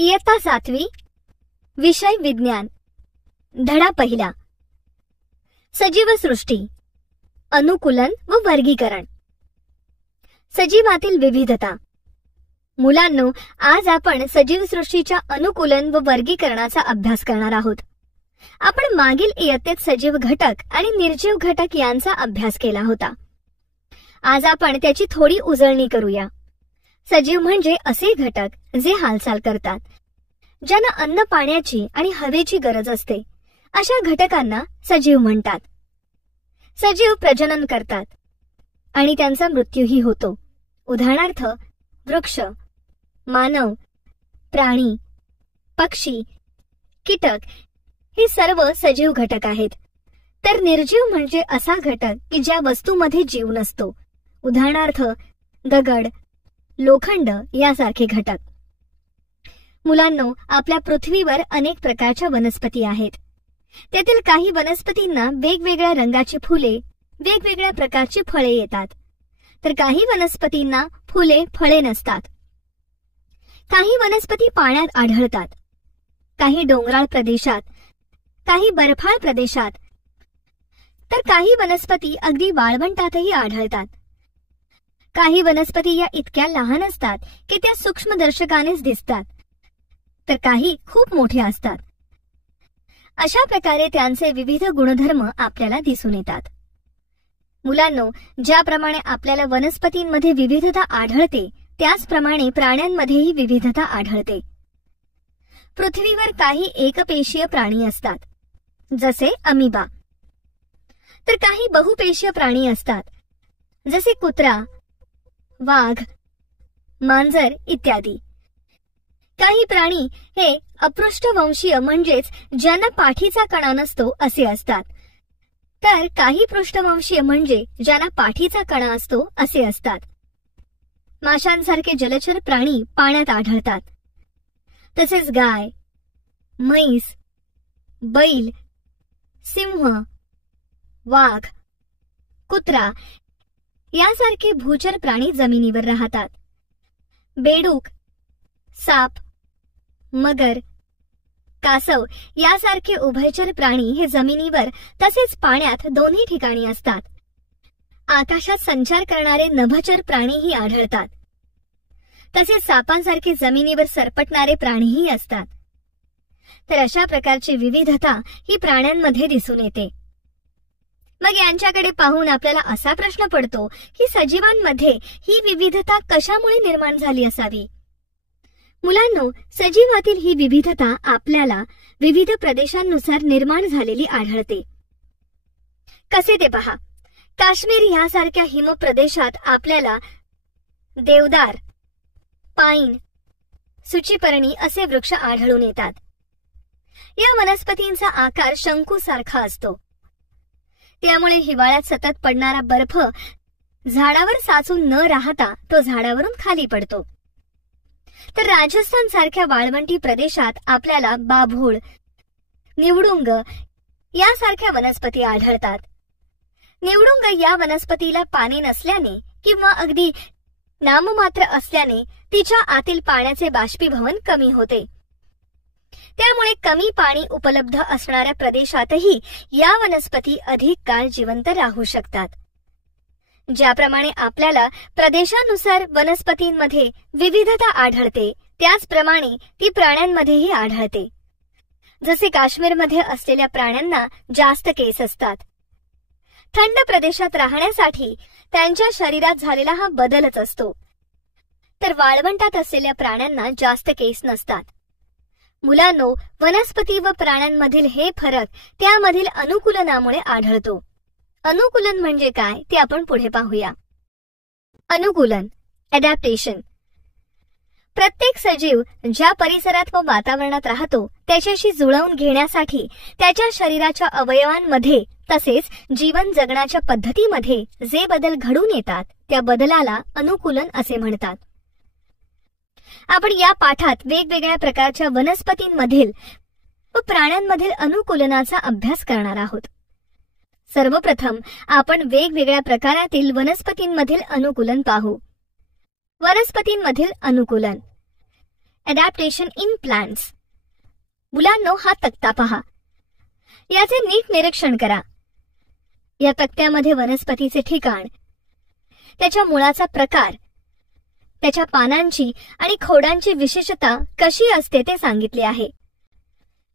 इयत्ता 7वी, विषय विज्ञान, धडा पहिला, सजीव सृष्टी, अनुकूलन व वर्गीकरण. सजीवातील विविधता. मुलांनो, आज आपण सजीव सृष्टीच्या अनुकूलन व वर्गीकरणाचा अभ्यास करणार आहोत. आपण मागील इयत्तेत सजीव घटक आणि निर्जीव घटक यांचा अभ्यास केला होता. आज आपण त्याची थोडी उजळणी करूया. सजीव म्हणजे असे घटक जे हालचाल करतात, ज्यांना अन्न, पाण्याची आणि हवेची गरज असते. अशा घटकांना सजीव म्हणतात. सजीव प्रजनन करतात आणि त्यांचा मृत्यूही होतो. उदाहरणार्थ वृक्ष, मानव, प्राणी, पक्षी, कीटक हे सर्व सजीव घटक आहेत. तर निर्जीव म्हणजे असा घटक की ज्या वस्तूमध्ये जीव नसतो. उदाहरणार्थ दगड, लोखंड यासारखे घटक. मुलांनो, आपल्या पृथ्वीवर अनेक प्रकारच्या वनस्पती आहेत. त्यातील काही वनस्पतींना वेगवेगळ्या रंगाची फुले, वेगवेगळ्या प्रकारची फळे येतात. तर काही वनस्पतींना फुले, फळे नसतात. काही वनस्पती पाण्यात आढळतात, काही डोंगराळ प्रदेशात, काही बर्फाळ प्रदेशात, तर काही वनस्पती अगदी वाळवंटातही आढळतात. काही वनस्पती या इतक्या लहान असतात की त्या सूक्ष्मदर्शकानेच दिसतात, तर काही खूप मोठ्या असतात. अशा प्रकारे त्यांचे विविध गुणधर्म आपल्याला दिसून येतात. मुलांनो, ज्याप्रमाणे आपल्याला वनस्पतींमध्ये विविधता आढळते, त्याचप्रमाणे प्राण्यांमध्येही विविधता आढळते. पृथ्वीवर काही एकपेशीय प्राणी असतात, जसे अमिबा. तर काही बहुपेशीय प्राणी असतात, जसे कुत्रा, वाघ, मांजर इत्यादी. काही प्राणी हे अपृष्ठवंशीय म्हणजेच ज्यांना पाठीचा कणा नसतो असे असतात. तर काही पृष्ठवंशीय म्हणजे ज्यांना पाठीचा कणा असतो असे असतात. माशांसारखे जलचर प्राणी पाण्यात आढळतात. तसेच गाय, म्हैस, बैल, सिंह, वाघ, कुत्रा यासारखे भूचर प्राणी जमिनीवर राहतात. बेडूक, साप, मगर, कासव यासारखे उभयचर प्राणी हे जमिनीवर तसेच पाण्यात दोन्ही ठिकाणी असतात. आकाशात संचार करणारे नभचर प्राणीही आढळतात. तसेच सापांसारखे जमिनीवर सरपटणारे प्राणीही असतात. तर अशा प्रकारची विविधता ही प्राण्यांमध्ये दिसून येते. मग यांच्याकडे पाहून आपल्याला असा प्रश्न पडतो की सजीवांमध्ये ही विविधता कशामुळे निर्माण झाली असावी. मुलांनो, सजीवातील ही विविधता आपल्याला विविध प्रदेशांनुसार निर्माण झालेली आढळते. कसे ते पहा. काश्मीर यासारख्या हिमप्रदेशात आपल्याला देवदार, पाईन, सूचीपर्णी असे वृक्ष आढळून येतात. या वनस्पतींचा आकार शंकूसारखा असतो. त्यामुळे हिवाळ्यात सतत पडणारा बर्फ झाडावर साचून न राहता तो झाडावरून खाली पडतो. तर राजस्थान सारख्या वाळवंटी प्रदेशात आपल्याला बाभूळ, निवडुंग यासारख्या वनस्पती आढळतात. निवडुंग या वनस्पतीला पाने नसल्याने किंवा अगदी नाममात्र असल्याने तिच्या आतील पाण्याचे बाष्पीभवन कमी होते. त्यामुळे कमी पाणी उपलब्ध असणाऱ्या प्रदेशातही या वनस्पती अधिक काळ जिवंत राहू शकतात. ज्याप्रमाणे आपल्याला प्रदेशानुसार वनस्पतींमध्ये विविधता आढळते, त्याचप्रमाणे ती प्राण्यांमध्येही आढळते. जसे काश्मीरमध्ये असलेल्या प्राण्यांना जास्त केस असतात. थंड प्रदेशात राहण्यासाठी त्यांच्या शरीरात झालेला हा बदलच असतो. तर वाळवंटात असलेल्या प्राण्यांना जास्त केस नसतात. मुलांनो, वनस्पती व प्राण्यांमधील हे फरक त्यामधील अनुकूलनामुळे आढळतो. अनुकूलन म्हणजे काय ते आपण पुढे पाहूया. अनुकूलन, अडॅप्टेशन. प्रत्येक सजीव ज्या परिसरात व वातावरणात राहतो त्याच्याशी जुळवून घेण्यासाठी त्याच्या शरीराच्या अवयवांमध्ये तसेच जीवन जगण्याच्या पद्धतीमध्ये जे बदल घडून येतात त्या बदलाला अनुकूलन असे म्हणतात. आपण या पाठात वेगवेगळ्या प्रकारच्या वनस्पतींमधील व प्राण्यांमधील अनुकूलनाचा अभ्यास करणार आहोत. सर्वप्रथम आपण वेगवेगळ्या प्रकारातील वनस्पतींमधील अनुकूलन पाहू. वनस्पतींमधील अनुकूलन. Adaptation in plants. मुलांनो, हा तक्ता पहा. याचे नीट निरीक्षण करा. या तक्त्यामध्ये वनस्पतीचे ठिकाण, त्याच्या मुळाचा प्रकार, त्याच्या पानांची आणि खोडांची विशेषता कशी असते ते सांगितले आहे.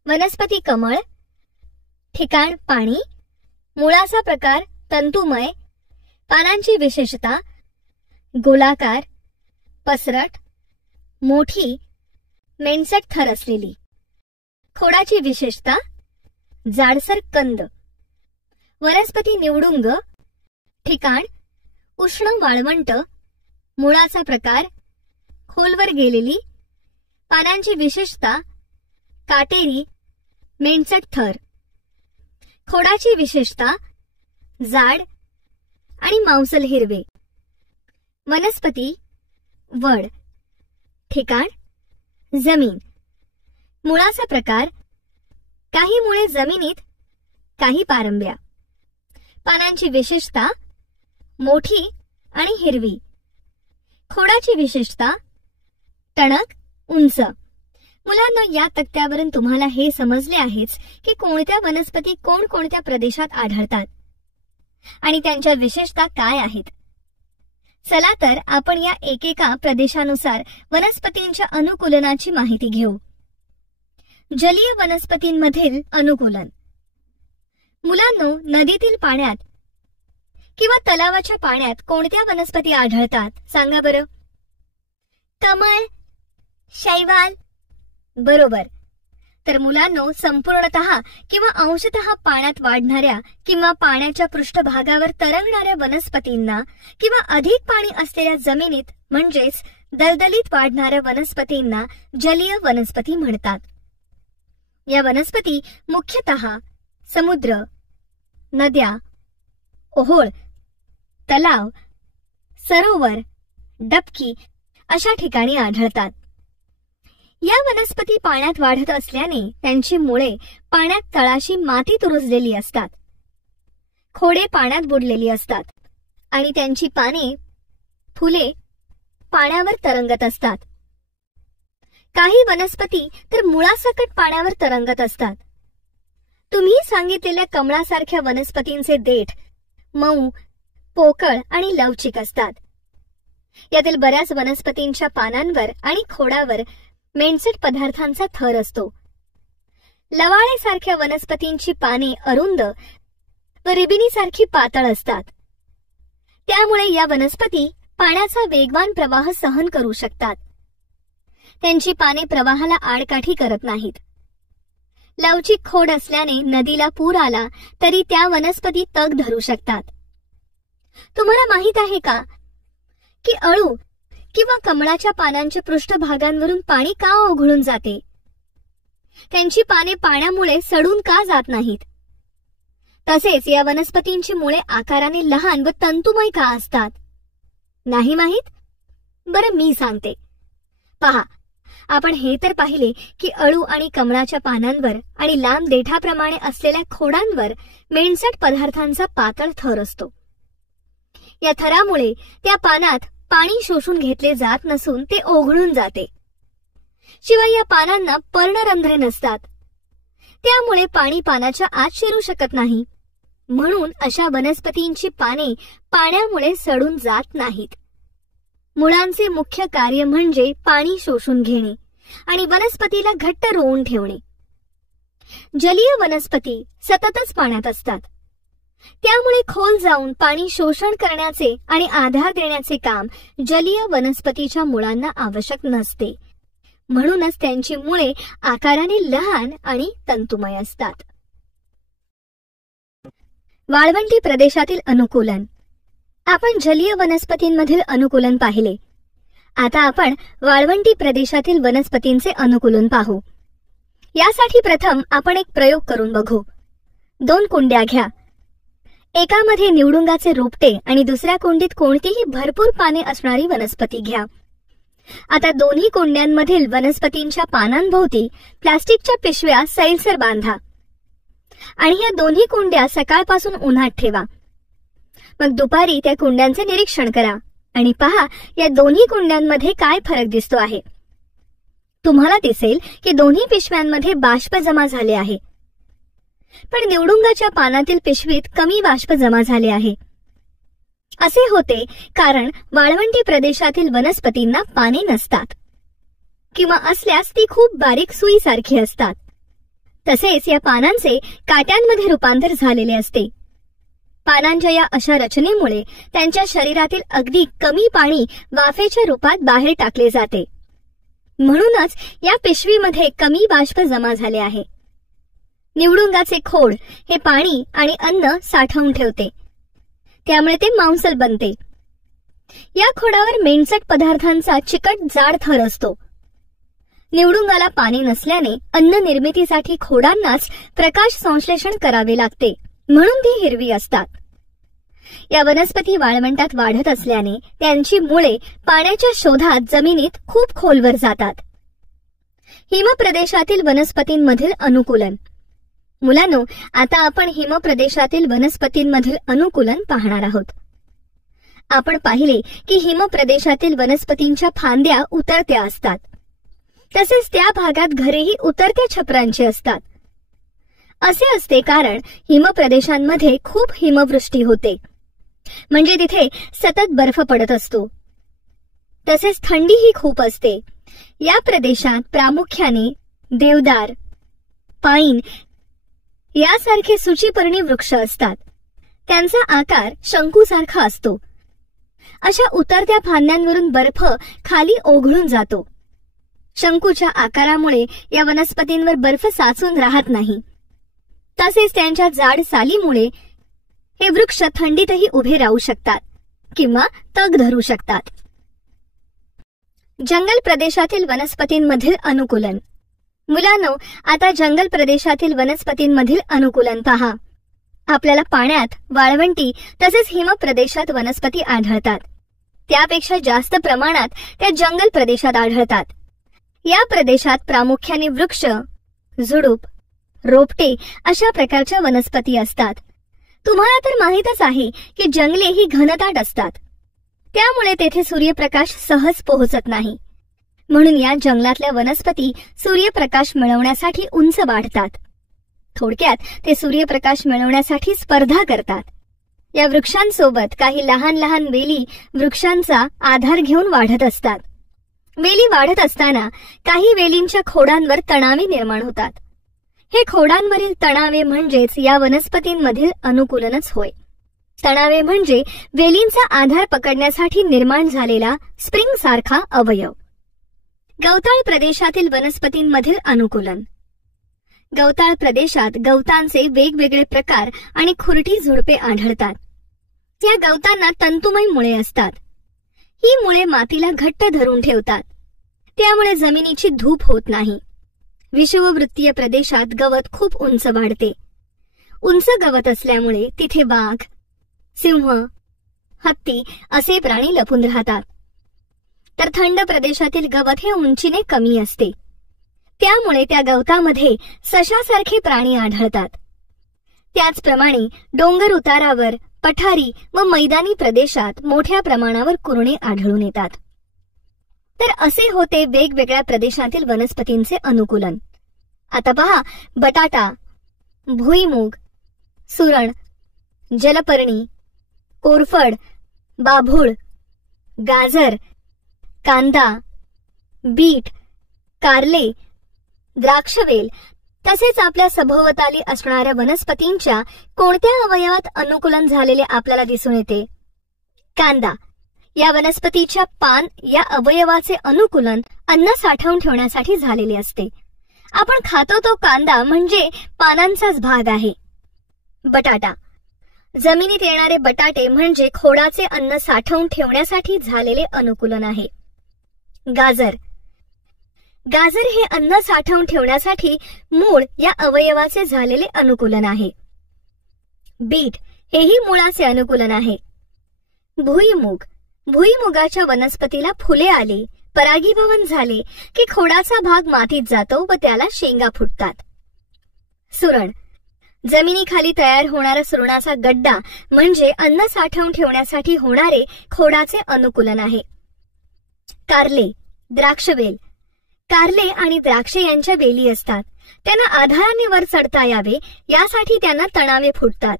वनस्पती कमळ, ठिकाण पाणी, मुळाचा प्रकार तंतुमय, पानांची विशेषता गोलाकार, पसरट, मोठी, मेणसट थर असलेली, खोडाची विशेषता जाडसर कंद, वनस्पती निवडुंग, ठिकाण उष्ण वाळवंट, मुळाचा प्रकार खोलवर गेलेली, पानांची विशेषता काटेरी, मेणसट थर, खोडाची विशेषता जाड आणि मांसल हिरवे, वनस्पती वड, ठिकाण जमीन, मुळाचा प्रकार काही मुळे जमिनीत, काही पारंब्या, पानांची विशेषता मोठी आणि हिरवी, खोडाची विशेषता टणक, उंच. मुलांना, या तक्त्यावरून तुम्हाला हे समजले आहेच की कोणत्या वनस्पती कोणत्या प्रदेशात आढळतात आणि त्यांच्या विशेषता काय आहेत. चला तर आपण या एकेका प्रदेशानुसार वनस्पतींच्या अनुकूलनाची माहिती घेऊ. जलीय वनस्पतींमधील अनुकूलन. मुलांनो, नदीतील पाण्यात किंवा तलावाच्या पाण्यात कोणत्या वनस्पती आढळतात सांगा बरं. कमळ, शैवाल. बरोबर. तर मुलांनो, संपूर्णतः किंवा अंशतः पाण्यात वाढणाऱ्या किंवा पाण्याच्या पृष्ठभागावर तरंगणाऱ्या वनस्पतींना किंवा अधिक पाणी असलेल्या जमिनीत म्हणजेच दलदलीत वाढणाऱ्या वनस्पतींना जलीय वनस्पती म्हणतात. या वनस्पती मुख्यतः समुद्र, नद्या, ओहोळ, तलाव, सरोवर, डबकी अशा ठिकाणी आढळतात. या वनस्पती पाण्यात वाढत असल्याने त्यांची मुळे पाण्यात तळाशी मातीत रुजलेली असतात, खोडे पाण्यात बुडलेली असतात आणि त्यांची पाने, फुले पाण्यावर तरंगत असतात. काही वनस्पती तर मुळासकट पाण्यावर तरंगत असतात. तुम्ही सांगितलेल्या कमळासारख्या वनस्पतींचे देठ मऊ, पोकळ आणि लवचिक असतात. यातील बऱ्याच वनस्पतींच्या पानांवर आणि खोडावर मेणसट पदार्थांचा थर असतो. लवाळेसारख्या वनस्पतींची पाने अरुंद व रिबिनीसारखी पातळ असतात. त्यामुळे या वनस्पती पाण्याचा वेगवान प्रवाह सहन करू शकतात. त्यांची पाने प्रवाहाला आडकाठी करत नाहीत. लवचिक खोड असल्याने नदीला पूर आला तरी त्या वनस्पती तग धरू शकतात. तुम्हाला माहित आहे का की अळू किंवा कमळाच्या पानांच्या पृष्ठभागांवरून पाणी का ओघळून जाते? त्यांची पाने पाण्यामुळे सडून का जात नाहीत? तसेच या वनस्पतींची मुळे आकाराने लहान व तंतुमय का असतात? नाही माहित? बरं, मी सांगते. पहा, आपण हे तर पाहिले की अळू आणि कमळाच्या पानांवर आणि लांब देठाप्रमाणे असलेल्या खोडांवर मेणसट पदार्थांचा पातळ थर असतो. या थरामुळे त्या पानात पाणी शोषून घेतले जात नसून ते ओघळून जाते. शिवाय या पानांना पर्णरंध्रे नसतात. त्यामुळे पाणी पानाच्या आत शिरू शकत नाही. म्हणून अशा वनस्पतींची पाने पाण्यामुळे सडून जात नाहीत. मुळांचे मुख्य कार्य म्हणजे पाणी शोषून घेणे आणि वनस्पतीला घट्ट रोवून ठेवणे. जलीय वनस्पती सततच पाण्यात असतात. त्यामुळे खोल जाऊन पाणी शोषण करण्याचे आणि आधार देण्याचे काम जलीय वनस्पतीच्या मुळांना आवश्यक नसते. म्हणूनच त्यांची मुळे आकाराने लहान आणि तंतुमय असतात. वाळवंटी प्रदेशातील अनुकूलन. आपण जलीय वनस्पतींमधील अनुकूलन पाहिले. आता आपण वाळवंटी प्रदेशातील वनस्पतींचे अनुकूलन पाहू. यासाठी प्रथम आपण एक प्रयोग करून बघू. 2 कुंड्या घ्या. एकामध्ये निवडुंगाचे रोपटे आणि दुसऱ्या कुंडीत कोणतीही भरपूर पाने असणारी वनस्पती घ्या. आता दोन्ही कुंड्यांमधील वनस्पतींच्या पानांभोवती प्लास्टिकच्या पिशव्या सैलसर बांधा आणि या दोन्ही कुंड्या सकाळपासून उन्हात ठेवा. मग दुपारी त्या कुंड्यांचे निरीक्षण करा आणि पहा या दोन्ही कुंड्यांमध्ये काय फरक दिसतो आहे. तुम्हाला दिसेल की दोन्ही पिशव्यांमध्ये बाष्प जमा झाले आहे, पण निवडुंगाच्या पानातील पिशवीत कमी बाष्प जमा झाले आहे. असे होते कारण वाळवंटी प्रदेशातील वनस्पतींना पाने नसतात किंवा असल्यास ती खूप बारीक सुईसारखी असतात. तसेच या पानांचे काट्यांमध्ये रूपांतर झालेले असते. पानांच्या या अशा रचनेमुळे त्यांच्या शरीरातील अगदी कमी पाणी वाफेच्या रूपात बाहेर टाकले जाते. म्हणूनच या पिशवीमध्ये कमी बाष्प जमा झाले आहे. निवडुंगाचे खोड हे पाणी आणि अन्न साठवून ठेवते, त्यामुळे ते मांसल बनते. या खोडावर मेणचट पदार्थांचा चिकट जाड थर असतो. निवडुंगाला पाणी नसल्याने अन्न निर्मितीसाठी खोडांनाच प्रकाश संश्लेषण करावे लागते, म्हणून ती हिरवी असतात. या वनस्पती वाळवंटात वाढत असल्याने त्यांची मुळे पाण्याच्या शोधात जमिनीत खूप खोलवर जातात. हिमप्रदेशातील वनस्पतींमधील अनुकूलन. मुलांनो, आता आपण हिमप्रदेशातील वनस्पतींमधील अनुकूलन पाहणार आहोत. आपण पाहिले की हिमप्रदेशातील वनस्पतींच्या फांद्या उतरत्या असतात. तसेच त्या भागात घरेही उतरत्या छपरांची असतात. असे असते कारण हिमप्रदेशांमध्ये खूप हिमवृष्टी होते, म्हणजे तिथे सतत बर्फ पडत असतो. तसेच थंडीही खूप असते. या प्रदेशात प्रामुख्याने देवदार, पाईन यासारखे सूचीपर्णी वृक्ष असतात. त्यांचा आकार शंकूसारखा असतो. अशा उतरत्या फांद्यांवरून बर्फ खाली ओघळून जातो. शंकूच्या आकारामुळे या वनस्पतींवर बर्फ साचून राहत नाही. तसेच त्यांच्या जाड सालीमुळे हे वृक्ष थंडीतही उभे राहू शकतात किंवा तग धरू शकतात. जंगल प्रदेशातील वनस्पतींमधील अनुकूलन. मुलांनो, आता जंगल प्रदेशातील वनस्पतींमधील अनुकूलन पहा. आपल्याला पाण्यात, वाळवंटी तसेच हिमप्रदेशात वनस्पती आढळतात. त्यापेक्षा जास्त प्रमाणात त्या जंगल प्रदेशात आढळतात. या प्रदेशात प्रामुख्याने वृक्ष, झुडूप, रोपटे अशा प्रकारच्या वनस्पती असतात. तुम्हाला तर माहीतच आहे की जंगले ही घनदाट असतात, त्यामुळे तेथे सूर्यप्रकाश सहज पोहोचत नाही. म्हणून या जंगलातल्या वनस्पती सूर्यप्रकाश मिळवण्यासाठी उंच वाढतात. थोडक्यात ते सूर्यप्रकाश मिळवण्यासाठी स्पर्धा करतात. या वृक्षांसोबत काही लहान लहान वेली वृक्षांचा आधार घेऊन वाढत असतात. वेली वाढत असताना काही वेलींच्या खोडांवर तणावे निर्माण होतात. हे खोडांवरील तणावे म्हणजेच या वनस्पतींमधील अनुकूलनच होय. तणावे म्हणजे वेलींचा आधार पकडण्यासाठी निर्माण झालेला स्प्रिंग सारखा अवयव. गवताळ प्रदेशातील वनस्पतींमधील अनुकूलन. गवताळ प्रदेशात गवतांचे वेगवेगळे प्रकार आणि खुरटी झुडपे आढळतात. या गवतांना तंतुमय मुळे असतात. ही मुळे मातीला घट्ट धरून ठेवतात, त्यामुळे जमिनीची धूप होत नाही. विषुववृत्तीय प्रदेशात गवत खूप उंच वाढते. उंच गवत असल्यामुळे तिथे वाघ, सिंह, हत्ती असे प्राणी लपून राहतात. तर थंड प्रदेशातील गवत हे उंचीने कमी असते, त्यामुळे त्या गवतामध्ये सशासारखे प्राणी आढळतात. त्याचप्रमाणे डोंगर उतारावर, पठारी व मैदानी प्रदेशात मोठ्या प्रमाणावर कुरणे आढळून येतात. तर असे होते वेगवेगळ्या प्रदेशातील वनस्पतींचे अनुकूलन. आता पहा, बटाटा, भुईमूग, सुरण, जलपर्णी, कोरफड, बाभूळ, गाजर, कांदा, बीट, कारले, द्राक्षवेल तसेच आपल्या सभोवताली असणाऱ्या वनस्पतींच्या कोणत्या अवयवात अनुकूलन झालेले आपल्याला दिसून येते? कांदा. या वनस्पतीच्या पान या अवयवाचे अनुकूलन अन्न साठवून ठेवण्यासाठी झालेले असते. आपण खातो तो कांदा म्हणजे पानांचाच भाग आहे. बटाटा. जमिनीत येणारे बटाटे म्हणजे खोडाचे अन्न साठवून ठेवण्यासाठी झालेले अनुकूलन आहे. गाजर. गाजर हे अन्न साठवून ठेवण्यासाठी मूळ या अवयवाचे झालेले अनुकूलन आहे. बीट हेही मुळाचे अनुकूलन आहे. भुईमूग. भुईमुगाच्या वनस्पतीला फुले आली, परागीभवन झाले की खोडाचा भाग मातीत जातो व त्याला शेंगा फुटतात. सुरण. जमिनीखाली तयार होणारा सुरणाचा गड्डा म्हणजे अन्न साठवून ठेवण्यासाठी होणारे खोडाचे अनुकूलन आहे. कारले, द्राक्षवेल. कारले आणि द्राक्षे यांच्या वेली असतात. त्यांना आधाराने वर चढता यावे यासाठी त्यांना तणावे फुटतात.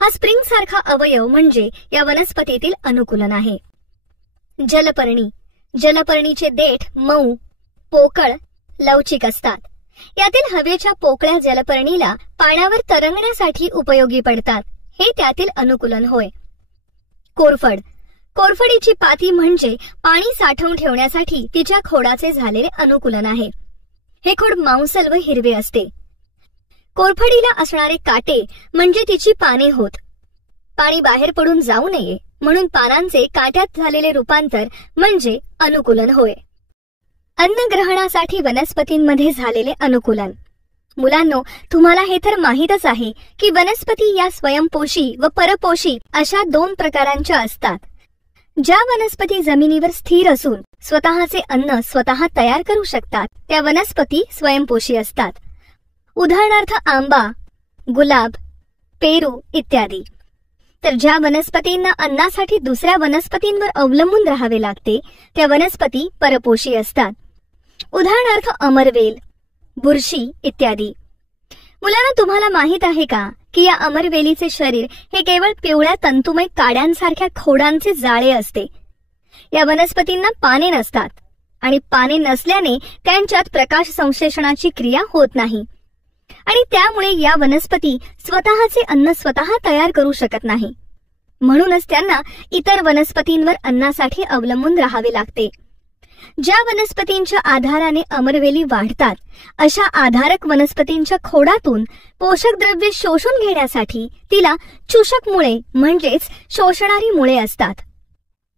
हा स्प्रिंग सारखा अवयव म्हणजे या वनस्पतीतील अनुकूलन आहे. जलपर्णी. जलपर्णीचे देठ मऊ, पोकळ, लवचिक असतात. यातील हवेच्या पोकळ्या जलपर्णीला पाण्यावर तरंगण्यासाठी उपयोगी पडतात. हे त्यातील अनुकूलन होय. कोरफड. कोरफडीची पाती म्हणजे पाणी साठवून ठेवण्यासाठी तिच्या खोडाचे झालेले अनुकूलन आहे. हे खोड मांसल व हिरवे असते. कोरफडीला असणारे काटे म्हणजे तिची पाने होत. पाणी बाहेर पडून जाऊ नये म्हणून पानांचे काट्यात झालेले रूपांतर म्हणजे अनुकूलन होय. अन्नग्रहणासाठी वनस्पतींमध्ये झालेले अनुकूलन. मुलांनो, तुम्हाला हे तर माहीतच आहे की वनस्पती या स्वयंपोषी व परपोषी अशा दोन प्रकारांच्या असतात. ज्या वनस्पती जमिनीवर स्थिर असून स्वतःचे अन्न स्वतः तयार करू शकतात त्या वनस्पती स्वयंपोषी असतात. उदाहरणार्थ आंबा, गुलाब, पेरू इत्यादी. तर ज्या वनस्पतींना अन्नासाठी दुसऱ्या वनस्पतींवर अवलंबून राहावे लागते त्या वनस्पती परपोषी असतात. उदाहरणार्थ अमरवेल, बुरशी इत्यादी. मुलांना, तुम्हाला माहित आहे का की या अमरवेलीचे शरीर हे केवळ पिवळ्या तंतुमय काड्यांसारख्या खोडांचे जाळे असते. या वनस्पतींना पाने नसतात आणि पाने नसल्याने त्यांच्यात प्रकाश संश्लेषणाची क्रिया होत नाही आणि त्यामुळे या वनस्पती स्वतःचे अन्न स्वतः तयार करू शकत नाही. म्हणूनच त्यांना इतर वनस्पतींवर अन्नासाठी अवलंबून राहावे लागते. ज्या वनस्पतींच्या आधाराने अमरवेली वाढतात अशा आधारक वनस्पतींच्या खोडातून पोषक द्रव्ये शोषून घेण्यासाठी तिला चूषक मुळे म्हणजेच शोषणारी मुळे असतात.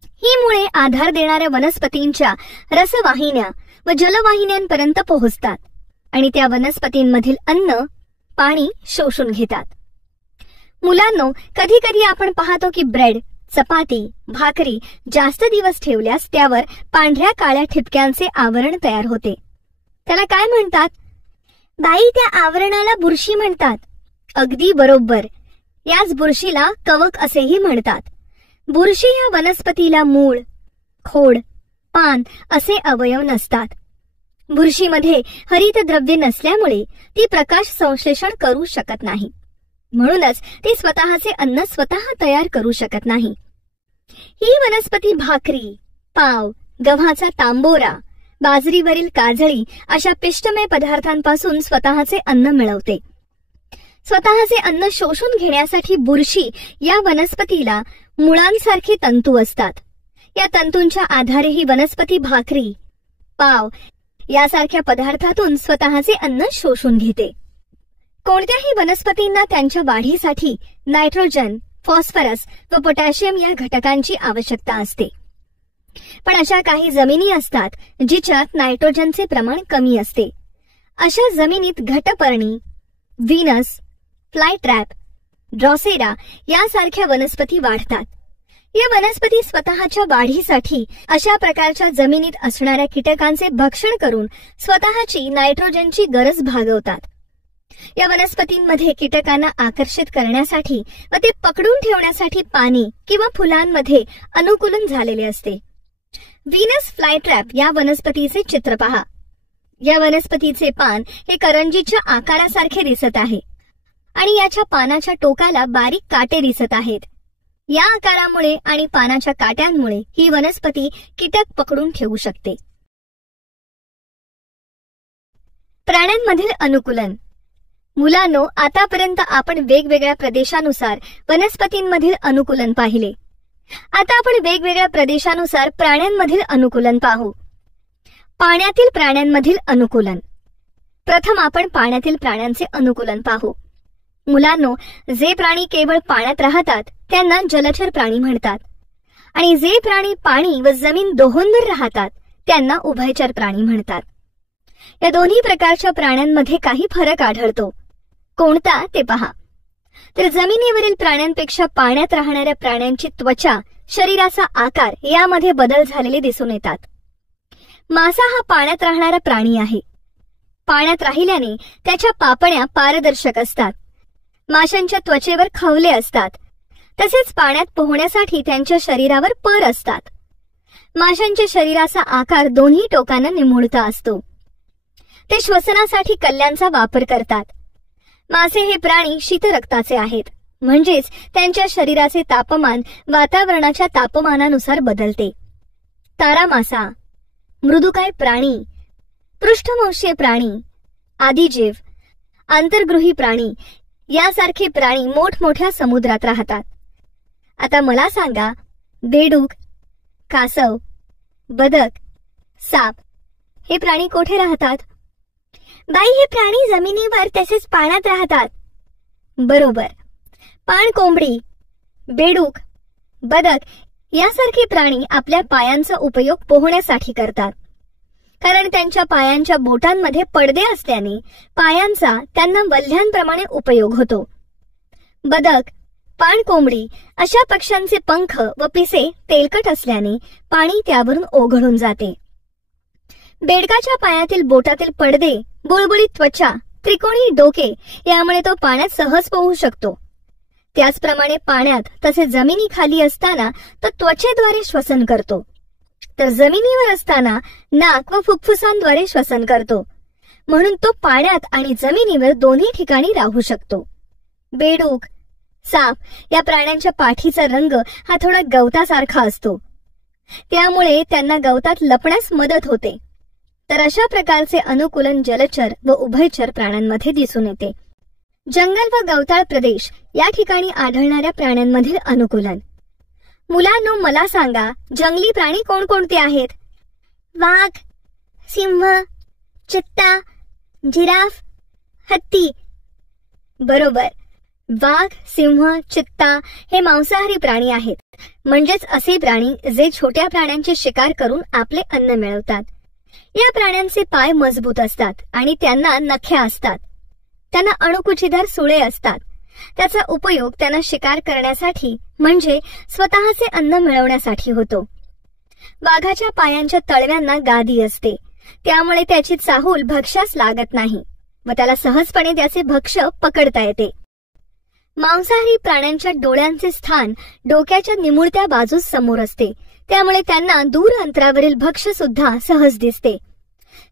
ही मुळे आधार देणाऱ्या वनस्पतींच्या रसवाहिन्या व जलवाहिन्यांपर्यंत पोहोचतात आणि त्या वनस्पतींमधील अन्न, पाणी शोषून घेतात. मुलांनो, कधी कधी आपण पाहतो की ब्रेड, चपाती, भाकरी जास्त दिवस ठेवल्यास त्यावर पांढऱ्या काळ्या ठिपक्यांचे आवरण तयार होते. त्याला काय म्हणतात? बाई, त्या आवरणाला बुरशी म्हणतात. अगदी बरोबर. याच बुरशीला कवक असेही म्हणतात. बुरशी या वनस्पतीला मूळ, खोड, पान असे अवयव नसतात. बुरशीमध्ये हरित द्रव्ये नसल्यामुळे ती प्रकाश संश्लेषण करू शकत नाही. म्हणूनच ती स्वतःचे अन्न स्वतः तयार करू शकत नाही. ही वनस्पती भाकरी, पाव, गव्हाचा तांबोरा, बाजरीवरील काजळी अशा पिष्टमय पदार्थांपासून स्वतःचे अन्न मिळवते. स्वतःचे अन्न शोषून घेण्यासाठी बुरशी या वनस्पतीला मुळांसारखे तंतू असतात. या तंतूंच्या आधारे ही वनस्पती भाकरी, पाव यासारख्या पदार्थातून स्वतःचे अन्न शोषून घेते. कोणत्याही वनस्पतींना त्यांच्या वाढीसाठी नायट्रोजन, फॉस्फरस व पोटॅशियम या घटकांची आवश्यकता असते. पण अशा काही जमिनी असतात जिच्यात नायट्रोजनचे प्रमाण कमी असते. अशा जमिनीत घटपर्णी, व्हीनस, फ्लायट्रॅप, ड्रॉसेरा यासारख्या वनस्पती वाढतात. या वनस्पती स्वतःच्या वाढीसाठी अशा प्रकारच्या जमिनीत असणाऱ्या कीटकांचे भक्षण करून स्वतःची नायट्रोजनची गरज भागवतात. या वनस्पतींमध्ये कीटकांना आकर्षित करण्यासाठी व ते पकडून ठेवण्यासाठी पाने किंवा फुलांमध्ये अनुकूलन झालेले असते. व्हीनस फ्लायट्रॅप या वनस्पतीचे चित्र पहा. या वनस्पतीचे पान हे करंजीच्या आकारासारखे दिसत आहे आणि याच्या पानाच्या टोकाला बारीक काटे दिसत आहेत. या आकारामुळे आणि पानाच्या काट्यांमुळे ही वनस्पती कीटक पकडून ठेवू शकते. प्राण्यांमधील अनुकूलन. मुलांनो, आतापर्यंत आपण वेगवेगळ्या प्रदेशानुसार वनस्पतींमधील अनुकूलन पाहिले. आता आपण वेगवेगळ्या प्रदेशानुसार प्राण्यांमधील अनुकूलन पाहू. पाण्यातील प्राण्यांमधील अनुकूलन. प्रथम आपण पाण्यातील प्राण्यांचे अनुकूलन पाहू. मुलांनो, जे प्राणी केवळ पाण्यात राहतात त्यांना जलचर प्राणी म्हणतात आणि जे प्राणी पाणी व जमीन दोहोंवर राहतात त्यांना उभयचर प्राणी म्हणतात. या दोन्ही प्रकारच्या प्राण्यांमध्ये काही फरक आढळतो. कोणता ते पहा. तर जमिनीवरील प्राण्यांपेक्षा पाण्यात राहणाऱ्या प्राण्यांची त्वचा, शरीराचा आकार यामध्ये बदल झालेले दिसून येतात. मासा हा पाण्यात राहणारा प्राणी आहे. पाण्यात राहिल्याने त्याच्या पापण्या पारदर्शक असतात. माशांच्या त्वचेवर खवले असतात. तसेच पाण्यात पोहण्यासाठी त्यांच्या शरीरावर पर असतात. माशांच्या शरीराचा आकार दोन्ही टोकांना निमुळता असतो. ते श्वसनासाठी कल्ल्यांचा वापर करतात. मासे हे प्राणी शीतरक्ताचे आहेत, म्हणजेच त्यांच्या शरीराचे तापमान वातावरणाच्या तापमानानुसार बदलते. तारा मासा, मृदुकाय प्राणी, पृष्ठवंशीय प्राणी, आदिजीव, आंतरगृही प्राणी यासारखे प्राणी मोठमोठ्या समुद्रात राहतात. आता मला सांगा, बेडूक, कासव, बदक, साप हे प्राणी कोठे राहतात? बाई, हे प्राणी जमिनीवर तसेच पाण्यात राहतात. बरोबर. पाणकोंबडी, बेडूक, बदक यासारखे प्राणी आपल्या पायांचा उपयोग पोहण्यासाठी करतात, कारण त्यांच्या पायांच्या बोटांमध्ये पडदे असल्याने पायांचा त्यांना वल्ह्यांप्रमाणे उपयोग होतो. बदक, पाणकोंबडी अशा पक्ष्यांचे पंख व पिसे तेलकट असल्याने पाणी त्यावरून ओघळून जाते. बेडकाच्या पायातील बोटातील पडदे, बुळबुळीत त्वचा, त्रिकोणी डोके यामुळे तो पाण्यात सहज पोहू शकतो. त्याचप्रमाणे पाण्यात तसे जमिनीखाली असताना तो त्वचेद्वारे श्वसन करतो, तर जमिनीवर असताना नाक व फुफ्फुसांद्वारे श्वसन करतो. म्हणून तो पाण्यात आणि जमिनीवर दोन्ही ठिकाणी राहू शकतो. बेडूक, साप या प्राण्यांच्या पाठीचा रंग हा थोडा गवतासारखा असतो, त्यामुळे त्यांना गवतात लपण्यास मदत होते. तर अशा प्रकारचे अनुकूलन जलचर व उभयचर प्राण्यांमध्ये दिसून येते. जंगल व गवताळ प्रदेश या ठिकाणी आढळणाऱ्या प्राण्यांमधील अनुकूलन. मुलांनो, मला सांगा, जंगली प्राणी कोणकोणते आहेत? वाघ, सिंह, चित्ता, जिराफ, हत्ती. बरोबर. वाघ, सिंह, चित्ता हे मांसाहारी प्राणी आहेत, म्हणजेच असे प्राणी जे छोट्या प्राण्यांची शिकार करून आपले अन्न मिळवतात. या प्राण्यांचे पाय मजबूत असतात आणि त्यांना नख्या असतात. त्यांना अणुकुचीदार सुळे असतात. त्याचा उपयोग त्यांना शिकार करण्यासाठी म्हणजे स्वतःचे अन्न मिळवण्यासाठी होतो. वाघाच्या पायांच्या तळव्यांना गादी असते, त्यामुळे त्याची चाहूल भक्ष्यास लागत नाही व त्याला सहजपणे त्याचे भक्ष्य पकडता येते. मांसाहारी प्राण्यांच्या डोळ्यांचे स्थान डोक्याच्या निमुळत्या बाजूस समोर असते, त्यामुळे त्यांना दूर अंतरावरील भक्ष्य सुद्धा सहज दिसते.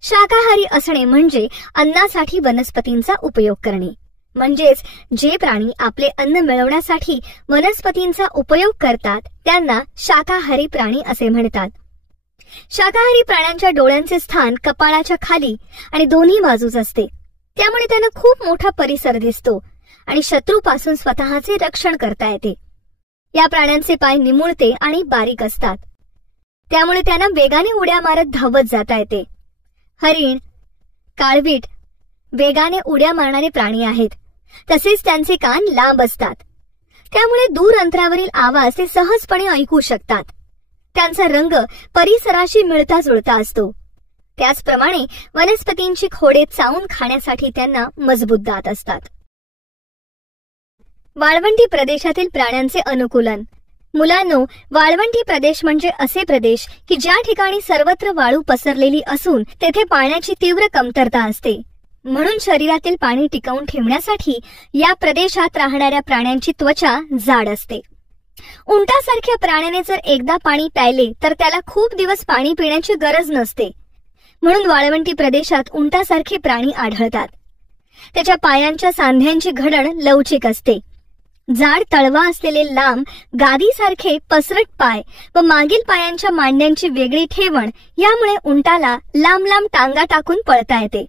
शाकाहारी असणे म्हणजे अन्नासाठी वनस्पतींचा उपयोग करणे, म्हणजेच जे प्राणी आपले अन्न मिळवण्यासाठी वनस्पतींचा उपयोग करतात त्यांना शाकाहारी प्राणी असे म्हणतात. शाकाहारी प्राण्यांच्या डोळ्यांचे स्थान कपाळाच्या खाली आणि दोन्ही बाजूस असते, त्यामुळे त्यांना खूप मोठा परिसर दिसतो आणि शत्रूपासून स्वतःचे रक्षण करता येते. या प्राण्यांचे पाय निमुळते आणि बारीक असतात, त्यामुळे त्यांना वेगाने उड्या मारत धावत जाता येते. हरिण, काळवीट वेगाने उड्या मारणारे प्राणी आहेत, तसेच त्यांचे कान लांब असतात, त्यामुळे दूर अंतरावरील आवाज ते सहजपणे ऐकू शकतात. त्यांचा रंग परिसराशी मिळता जुळता असतो. त्याचप्रमाणे वनस्पतींची खोडे चावून खाण्यासाठी त्यांना मजबूत दात असतात. वाळवंटी प्रदेशातील प्राण्यांचे अनुकूलन. मुलांनो, वाळवंटी प्रदेश म्हणजे असे प्रदेश की ज्या ठिकाणी सर्वत्र वाळू पसरलेली असून तेथे पाण्याची तीव्र कमतरता असते. म्हणून शरीरातील पाणी टिकवून ठेवण्यासाठी या प्रदेशात राहणाऱ्या प्राण्यांची त्वचा जाड असते. उंटासारख्या प्राण्याने जर एकदा पाणी प्यायले तर त्याला खूप दिवस पाणी पिण्याची गरज नसते. म्हणून वाळवंटी प्रदेशात उंटासारखे प्राणी आढळतात. त्याच्या पायांच्या सांध्यांची घडण लवचिक असते. जाड तळवा असलेले लांब गादीसारखे पसरट पाय व मागील पायांच्या मांड्यांची वेगळी ठेवण यामुळे उंटाला लांब लांब टांगा टाकून पळता येते.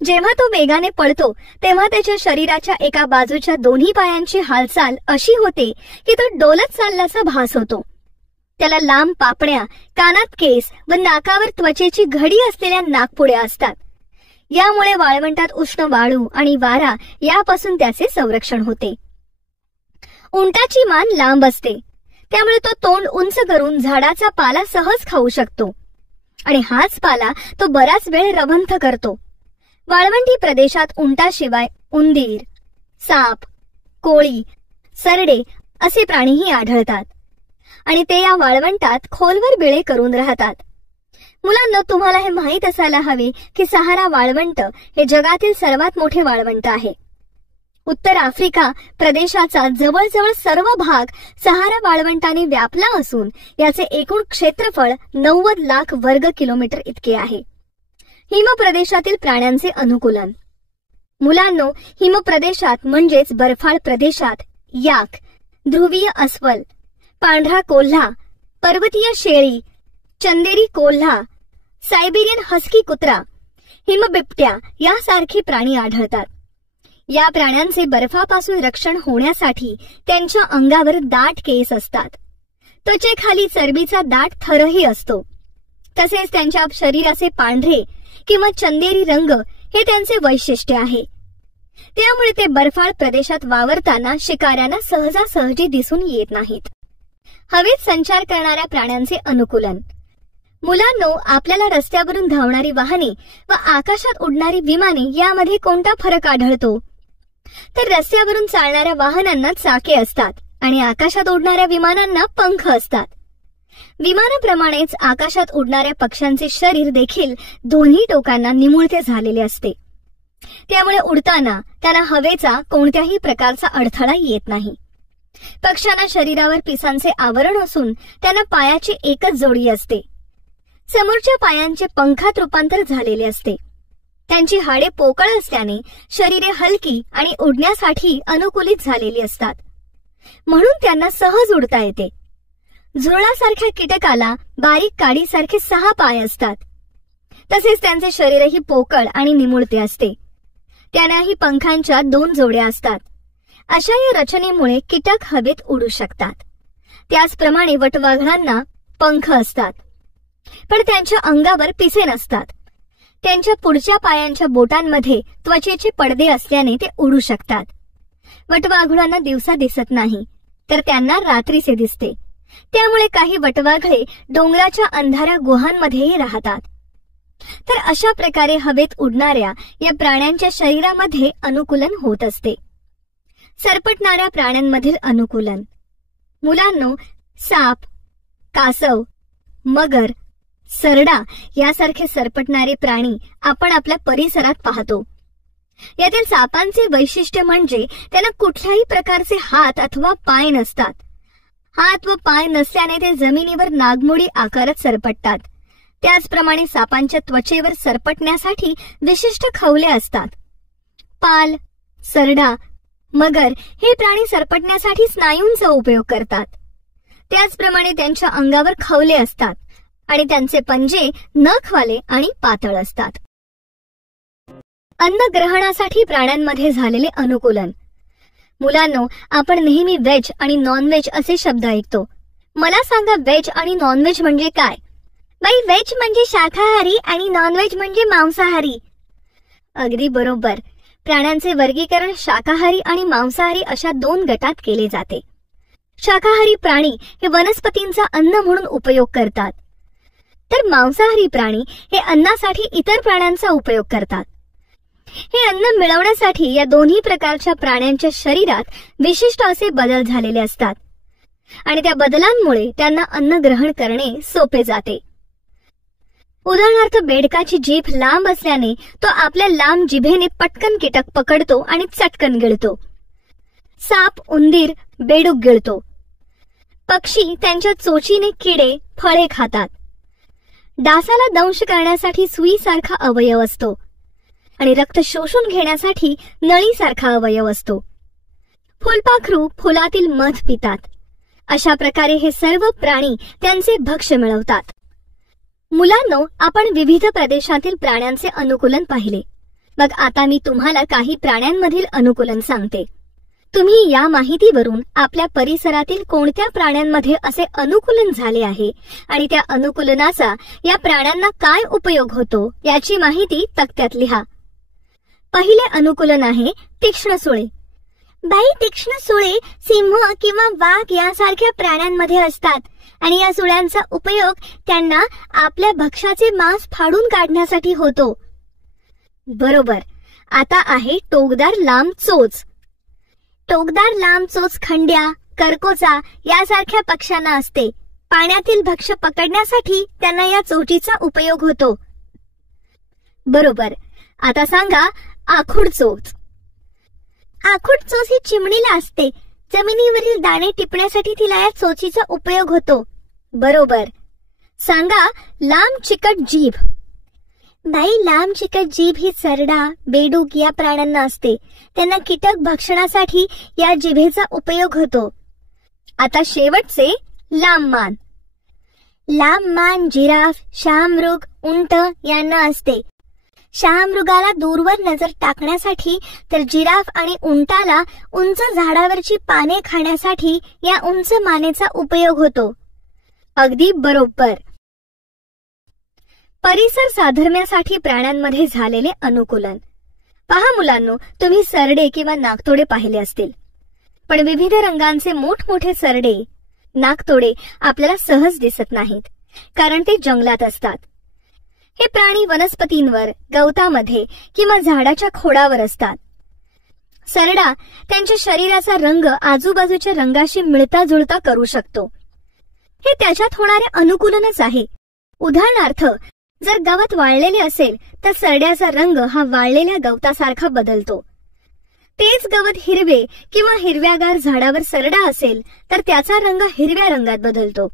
जेव्हा तो वेगाने पळतो तेव्हा त्याच्या शरीराच्या एका बाजूच्या दोन्ही पायांची हालचाल अशी होते की तो डोलत चालल्याचा भास होतो. त्याला लांब पापण्या, कानात केस व नाकावर त्वचेची घडी असलेल्या नाकपुड्या असतात. यामुळे वाळवंटात उष्ण वाळू आणि वारा यापासून त्याचे संरक्षण होते. उंटाची मान लांब असते, त्यामुळे तो तोंड उंच करून झाडाचा पाला सहज खाऊ शकतो आणि हाच पाला तो बराच वेळ रवंथ करतो. वाळवंटी प्रदेशात उंटाशिवाय उंदीर, साप, कोळी, सरडे असे प्राणीही आढळतात आणि ते या वाळवंटात खोलवर बिळे करून राहतात. मुलांना, तुम्हाला हे माहीत असायला हवे की सहारा वाळवंट हे जगातील सर्वात मोठे वाळवंट आहे. उत्तर आफ्रिका प्रदेशाचा जवळजवळ सर्व भाग सहारा वाळवंटाने व्यापला असून याचे एकूण क्षेत्रफळ 90 लाख वर्ग किलोमीटर इतके आहे. हिमप्रदेशातील प्राण्यांचे अनुकूलन. मुलांनो, हिमप्रदेशात म्हणजेच बर्फाळ प्रदेशात याक, ध्रुवीय अस्वल, पांढरा कोल्हा, पर्वतीय शेळी, चंदेरी कोल्हा, सायबेरियन हस्की कुत्रा, हिमबिबट्या यासारखे प्राणी आढळतात. या प्राण्यांचे बर्फापासून रक्षण होण्यासाठी त्यांच्या अंगावर दाट केस असतात. त्वचेखाली चरबीचा दाट थरही असतो. तसेच त्यांच्या शरीराचे पांढरे किंवा चंदेरी रंग हे त्यांचे वैशिष्ट्य आहे. त्यामुळे ते बर्फाळ प्रदेशात वावरताना शिकाऱ्यांना सहजासहजी दिसून येत नाहीत. हवेत संचार करणाऱ्या प्राण्यांचे अनुकूलन. मुलांनो, आपल्याला रस्त्यावरून धावणारी वाहने व आकाशात उडणारी विमाने यामध्ये कोणता फरक आढळतो? तर रस्त्यावरून चालणाऱ्या वाहनांना चाके असतात आणि आकाशात उडणाऱ्या विमानांना पंख असतात. विमानाप्रमाणेच आकाशात उडणाऱ्या पक्ष्यांचे शरीर देखील दोन्ही टोकांना निमुळते झालेले असते. त्यामुळे उडताना त्यांना हवेचा कोणत्याही प्रकारचा अडथळा येत नाही. पक्ष्यांना शरीरावर पिसांचे आवरण असून त्यांना पायाची एकच जोडी असते. समोरच्या पायांचे पंखात रूपांतर झालेले असते. त्यांची हाडे पोकळ असल्याने शरीरे हलकी आणि उडण्यासाठी अनुकूलित झालेली असतात. म्हणून त्यांना सहज उडता येते. झुरळासारख्या कीटकाला बारीक काडीसारखे 6 पाय असतात. तसेच त्यांचे शरीरही पोकळ आणि निमुळते असते. त्यांनाही पंखांच्या 2 जोड्या असतात. अशा या रचनेमुळे कीटक हवेत उडू शकतात. त्याचप्रमाणे वटवाघळांना पंख असतात, पण त्यांच्या अंगावर पिसे नसतात. त्यांच्या पुढच्या पायांच्या बोटांमध्ये त्वचेचे पडदे असल्याने ते उडू शकतात. वटवाघळांना दिवसा दिसत नाही, तर त्यांना रात्रीचे दिसते. त्यामुळे काही वटवाघळे डोंगराच्या अंधाऱ्या गुहांमध्येही राहतात. तर अशा प्रकारे हवेत उडणाऱ्या या प्राण्यांच्या शरीरामध्ये अनुकूलन होत असते. सरपटणाऱ्या प्राण्यांमधील अनुकूलन. मुलांनो, साप, कासव, मगर, सरडा यासारखे सरपटणारे प्राणी आपण आपल्या परिसरात पाहतो. यातील सापांचे वैशिष्ट्य म्हणजे त्यांना कुठल्याही प्रकारचे हात अथवा पाय नसतात. हात व पाय नसल्याने ते जमिनीवर नागमोडी आकारात सरपटतात. त्याचप्रमाणे सापांच्या त्वचेवर सरपटण्यासाठी विशिष्ट खवले असतात. पाल, सरडा, मगर हे प्राणी सरपटण्यासाठी स्नायूंचा उपयोग करतात. त्याचप्रमाणे त्यांच्या अंगावर खवले असतात आणि त्यांचे पंजे नखवाले आणि पातळ असतात. अन्न ग्रहणासाठी प्राण्यांमध्ये झालेले अनुकूलन. मुलांनो, आपण नेहमी व्हेज आणि नॉनव्हेज असे शब्द ऐकतो. मला सांगा, व्हेज आणि नॉनव्हेज म्हणजे काय? बाई, व्हेज म्हणजे शाकाहारी आणि नॉनव्हेज म्हणजे मांसाहारी. अगदी बरोबर. प्राण्यांचे वर्गीकरण शाकाहारी आणि मांसाहारी अशा 2 गटात केले जाते. शाकाहारी प्राणी हे वनस्पतींचा अन्न म्हणून उपयोग करतात, तर मांसाहारी प्राणी हे अन्नासाठी इतर प्राण्यांचा उपयोग करतात. हे अन्न मिळवण्यासाठी या दोन्ही प्रकारच्या प्राण्यांच्या शरीरात विशिष्ट असे बदल झालेले असतात आणि त्या बदलांमुळे त्यांना अन्न ग्रहण करणे सोपे जाते. उदाहरणार्थ, बेडकाची जीभ लांब असल्याने तो आपल्या लांब जिभेने पटकन कीटक पकडतो आणि चटकन गिळतो. साप, उंदीर बेडूक गिळतो. पक्षी त्यांच्या चोचीने किडे, फळे खातात. डासाला दंश करण्यासाठी सुईसारखा अवयव असतो आणि रक्त शोषून घेण्यासाठी नळीसारखा अवयव असतो. फुलपाखरू फुलातील मध पितात. अशा प्रकारे हे सर्व प्राणी त्यांचे भक्ष्य मिळवतात. मुलांनो, आपण विविध प्रदेशातील प्राण्यांचे अनुकूलन पाहिले. मग आता मी तुम्हाला काही प्राण्यांमधील अनुकूलन सांगते. तुम्ही या माहितीवरून आपल्या परिसरातील कोणत्या प्राण्यांमध्ये असे अनुकूलन झाले आहे आणि त्या अनुकूलनाचा या प्राण्यांना काय उपयोग होतो याची माहिती तक्त्यात लिहा. पहिले अनुकूलन आहे तीक्ष्ण सुळे. बाई, तीक्ष्ण सुळे सिंह किंवा वाघ यासारख्या प्राण्यांमध्ये असतात आणि या सुळ्यांचा उपयोग त्यांना आपल्या भक्ष्याचे मांस फाडून काढण्यासाठी होतो. बरोबर. आता आहे टोकदार लांब चोच. टोकदार लांब चोच खंड्या, करकोचा यासारख्या पक्ष्यांना असते. पाण्यातील भक्ष्य पकडण्यासाठी त्यांना या चोचीचा उपयोग होतो. बरोबर. आता सांगा, आखूड चोच. आखूड चोच ही चिमणीला असते. जमिनीवरील दाणे टिपण्यासाठी तिला या चोचीचा उपयोग होतो. बरोबर. सांगा, लांब चिकट जीभ. बाई, लांब चिकट जीभ ही सरडा, बेडूक या प्राण्यांना असते. त्यांना कीटक भक्षणासाठी या जिभेचा उपयोग होतो. आता शेवटचे लांब मान. लांब मान जिराफ, शहामृग, उंट यांना असते. शहामृगाला दूरवर नजर टाकण्यासाठी तर जिराफ आणि उंटाला उंच झाडावरची पाने खाण्यासाठी या उंच मानेचा उपयोग होतो. अगदी बरोबर. परिसर साधर्म्यासाठी प्राण्यांमध्ये झालेले अनुकूलन. पहा मुलांनो, तुम्ही सरडे किंवा नाकतोडे पाहिले असतील, पण विविध रंगांचे मोठमोठे सरडे, नाकतोडे आपल्याला सहज दिसत नाहीत, कारण ते जंगलात असतात. हे प्राणी वनस्पतींवर, गवतामध्ये किंवा झाडाच्या खोडावर असतात. सरडा त्यांच्या शरीराचा रंग आजूबाजूच्या रंगाशी मिळता जुळता करू शकतो. हे त्याच्यात होणारे अनुकूलनच आहे. उदाहरणार्थ, जर गवत वाळलेले असेल तर सरड्याचा रंग हा वाळलेल्या गवतासारखा बदलतो. तेच गवत हिरवे किंवा हिरव्यागार झाडावर सरडा असेल तर त्याचा रंग हिरव्या रंगात बदलतो.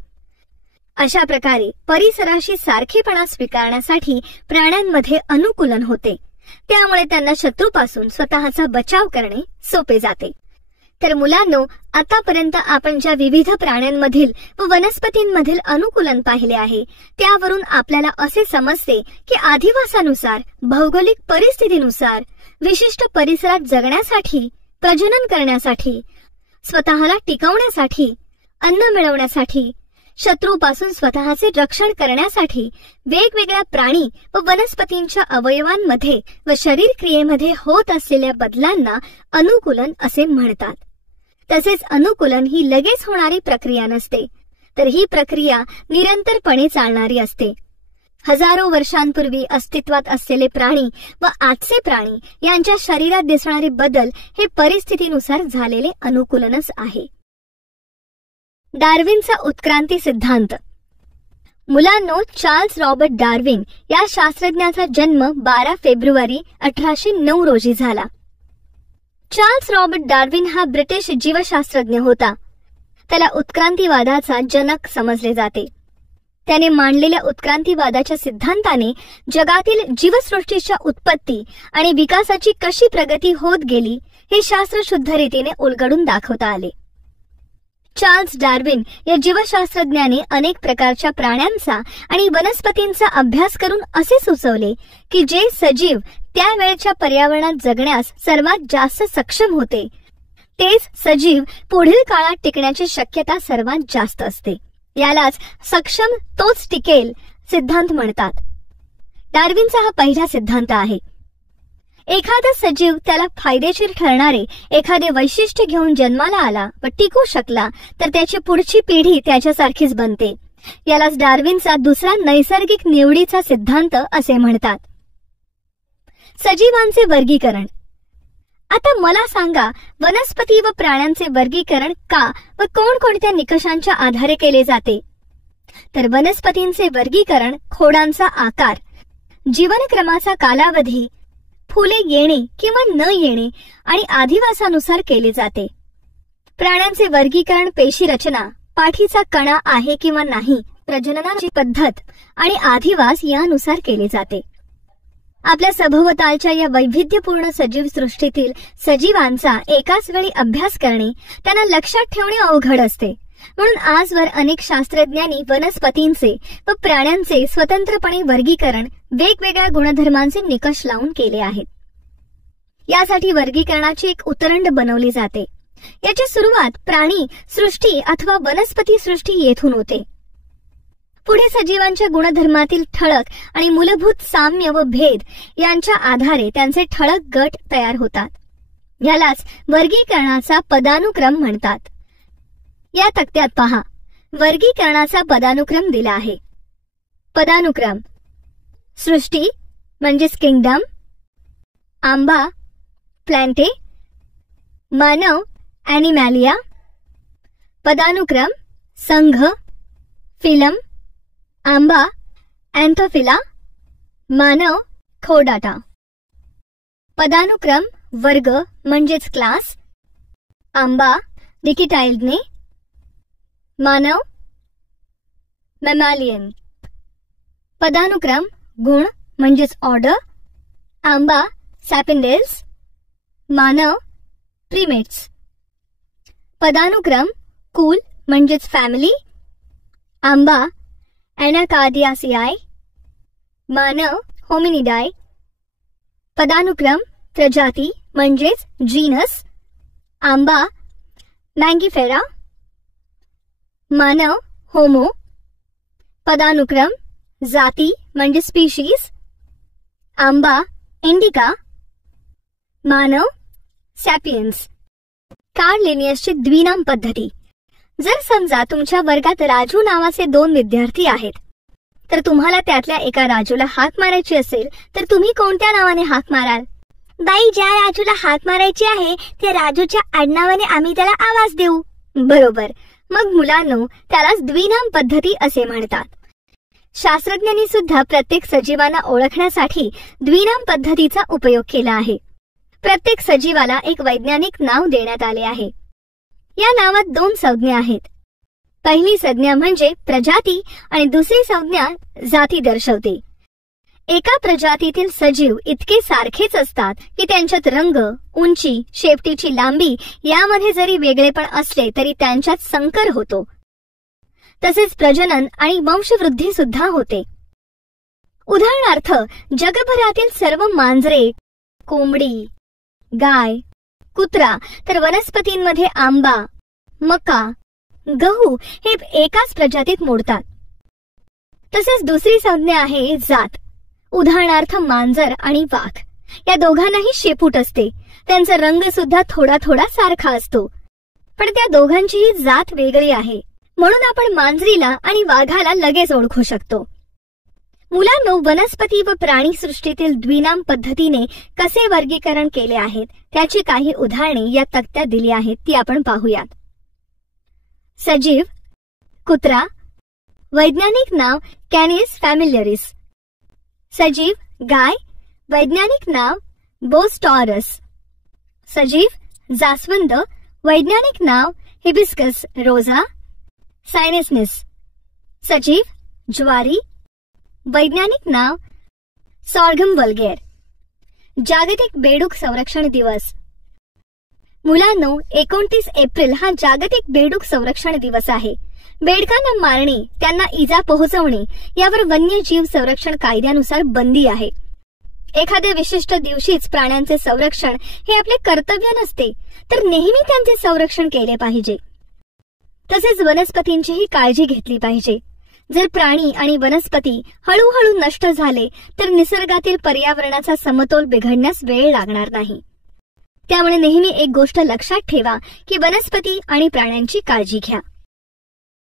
अशा प्रकारे परिसराशी सारखेपणा स्वीकारण्यासाठी प्राण्यांमध्ये अनुकूलन होते. त्यामुळे त्यांना शत्रूपासून स्वतःचा बचाव करणे सोपे जाते. तर मुलांनो, आतापर्यंत आपण ज्या विविध प्राण्यांमधील व वनस्पतींमधील अनुकूलन पाहिले आहे, त्यावरून आपल्याला असे समजते की अधिवासानुसार, भौगोलिक परिस्थितीनुसार, विशिष्ट परिसरात जगण्यासाठी, प्रजनन करण्यासाठी, स्वतःला टिकवण्यासाठी, अन्न मिळवण्यासाठी, शत्रूपासून स्वतःचे रक्षण करण्यासाठी वेगवेगळ्या प्राणी व वनस्पतींच्या अवयवांमध्ये व शरीर क्रियेमध्ये होत असलेल्या बदलांना अनुकूलन असे म्हणतात. तसेच अनुकूलन ही लगेच होणारी प्रक्रिया नसते, तर ही प्रक्रिया निरंतरपणे चालणारी असते. हजारो वर्षांपूर्वी अस्तित्वात असलेले प्राणी व आजचे प्राणी यांच्या शरीरात दिसणारे बदल हे परिस्थितीनुसार झालेले अनुकूलनच आहे. डार्विनचा उत्क्रांती सिद्धांत. मुलांनो, चार्ल्स रॉबर्ट डार्विन या शास्त्रज्ञाचा जन्म 12 फेब्रुवारी 1809 रोजी झाला. चार्ल्स रॉबर्ट डार्विन हा ब्रिटिश जीवशास्त्रज्ञ होता. त्याला उत्क्रांतीवादाचा जनक समजले जाते. त्याने मांडलेल्या उत्क्रांतीवादाच्या सिद्धांताने जगातील जीवसृष्टीच्या उत्पत्ती आणि विकासाची कशी प्रगती होत गेली हे शास्त्र शुद्ध रीतीने उलगडून दाखवता आले. चार्ल्स डार्विन या जीवशास्त्रज्ञाने अनेक प्रकारच्या प्राण्यांचा आणि वनस्पतींचा अभ्यास करून असे सुचवले की जे सजीव त्यावेळच्या पर्यावरणात जगण्यास सर्वात जास्त सक्षम होते, तेच सजीव पुढील काळात टिकण्याची शक्यता सर्वात जास्त असते. यालाच सक्षम तोच टिकेल सिद्धांत म्हणतात. डार्विनचा हा पहिला सिद्धांत आहे. एखादा सजीव त्याला फायदेशीर ठरणारे एखादे वैशिष्ट्य घेऊन जन्माला आला व टिकू शकला तर त्याची पुढची पिढी त्याच्यासारखीच बनते. यालाच डार्विनचा दुसरा नैसर्गिक निवडीचा सिद्धांत असे म्हणतात. सजीवांचे वर्गीकरण. आता मला सांगा, वनस्पती व प्राण्यांचे वर्गीकरण का व कोणकोणत्या निकषांच्या आधारे केले जाते? तर वनस्पतींचे वर्गीकरण खोडांचा आकार, जीवनक्रमाचा कालावधी, फुले येणे किंवा न येणे आणि अधिवासानुसार केले जाते. प्राण्यांचे वर्गीकरण पेशी रचना, पाठीचा कणा आहे किंवा नाही, प्रजननाची पद्धत आणि अधिवास यानुसार केले जाते. आपल्या सभोवतालच्या या वैविध्यपूर्ण सजीव सृष्टीतील सजीवांचा एकाच वेळी अभ्यास करणे, त्यांना लक्षात ठेवणे अवघड असते. म्हणून आजवर अनेक शास्त्रज्ञांनी वनस्पतींचे व प्राण्यांचे स्वतंत्रपणे वर्गीकरण वेगवेगळ्या गुणधर्मांचे निकष लावून केले आहेत. यासाठी वर्गीकरणाची एक उतरंड बनवली जाते. याची सुरुवात प्राणी सृष्टी अथवा वनस्पती सृष्टी येथून होते. पुढे सजीवांच्या गुणधर्मातील ठळक आणि मूलभूत साम्य व भेद यांच्या आधारे त्यांचे ठळक गट तयार होतात. यालाच वर्गीकरणाचा पदानुक्रम म्हणतात. या तक्त्यात पहा, वर्गीकरणाचा पदानुक्रम दिला आहे. पदानुक्रम: सृष्टी म्हणजेच किंगडम, आंबा प्लांटे, मानव ॲनिमॅलिया. पदानुक्रम: संघ फिलम, आंबा अँथोफिला, मानव खोडाटा. पदानुक्रम वर्ग म्हणजेच क्लास: आंबा डिकिटाइल्डने, मानव मॅमॅलियन. पदानुक्रम गुण म्हणजेच ऑर्डर, आंबा सॅपिंडेल्स, मानव प्रीमेट्स. पदानुक्रम कुल म्हणजेच फॅमिली, आंबा ॲनाकार्डियासियाई, मानव होमिनिडाई. पदानुक्रम प्रजाती म्हणजेच जीनस, आंबा मँगीफेरा, मानव होमो. पदानुक्रम जाती म्हणजे स्पीशीज, आंबा इंडिका, मानव सॅपियन्स. कार्ड लिनियसची द्विनाम पद्धती. जर समजा तुमच्या वर्गात राजू नावाचे 2 विद्यार्थी आहेत, तर तुम्हाला त्यातल्या एका राजूला हाक मारायची असेल तर तुम्ही कोणत्या नावाने हाक माराल? बाई, ज्या राजूला हाक मारायची आहे त्या राजूच्या आडनावाने आम्ही त्याला आवाज देऊ. बरोबर. मग मुलांनो, त्यालाच द्विनाम पद्धती असे म्हणतात. शास्त्रज्ञांनी सुद्धा प्रत्येक सजीवांना ओळखण्यासाठी द्विनाम पद्धतीचा उपयोग केला आहे. प्रत्येक सजीवाला एक वैज्ञानिक नाव देण्यात आले आहे. या नावात 2 संज्ञा आहेत. पहिली संज्ञा म्हणजे प्रजाती आणि दुसरी संज्ञा जाती दर्शवते. एका प्रजातीतील सजीव इतके सारखेच असतात की त्यांच्यात रंग, उंची, शेपटीची लांबी यामध्ये जरी वेगळेपण असले तरी त्यांच्यात संकर होतो. तसेच प्रजनन आणि वंशवृद्धी सुद्धा होते. उदाहरणार्थ, जगभरातील सर्व मांजरे, कोंबडी, गाय, कुत्रा तर वनस्पतींमध्ये आंबा, मका, गहू हे एकाच प्रजातीत मोडतात. तसेच दुसरी संज्ञा आहे जात. उदाहरणार्थ, मांजर आणि वाघ या दोघांनाही शेपूट असते. त्यांचा रंग सुद्धा थोडा थोडा सारखा असतो, पण त्या दोघांचीही जात वेगळी आहे. म्हणून आपण मांजरीला आणि वाघाला लगेच ओळखू शकतो. मुलांनो, वनस्पती व प्राणी सृष्टीतील द्विनाम पद्धतीने कसे वर्गीकरण केले आहेत त्याची काही उदाहरणे या तक्त्यात दिली आहेत, ती आपण पाहूयात. सजीव कुत्रा, वैज्ञानिक नाव कॅनिस फॅमिलियरिस. सजीव गाय, वैज्ञानिक नाव बोस्टॉरस. सजीव जास्वंद, वैज्ञानिक नाव हिबिस्कस रोजा सायनेसनिस. सजीव ज्वारी, वैज्ञानिक नाव सॉर्गम वल्गेर. जागतिक बेडूक संरक्षण दिवस. मुलांनो, 29 एप्रिल हा जागतिक बेडूक संरक्षण दिवस आहे. बेडकांना मारणे, त्यांना इजा पोहोचवणे यावर वन्यजीव संरक्षण कायद्यानुसार बंदी आहे. एखाद्या विशिष्ट दिवशीच प्राण्यांचे संरक्षण हे आपले कर्तव्य नसते, तर नेहमी त्यांचे संरक्षण केले पाहिजे. तसेच वनस्पतींचीही काळजी घेतली पाहिजे. जर प्राणी आणि वनस्पती हळूहळू नष्ट झाले तर निसर्गातील पर्यावरणाचा समतोल बिघडण्यास वेळ लागणार नाही. त्यामुळे नेहमी एक गोष्ट लक्षात ठेवा की वनस्पती आणि प्राण्यांची काळजी घ्या.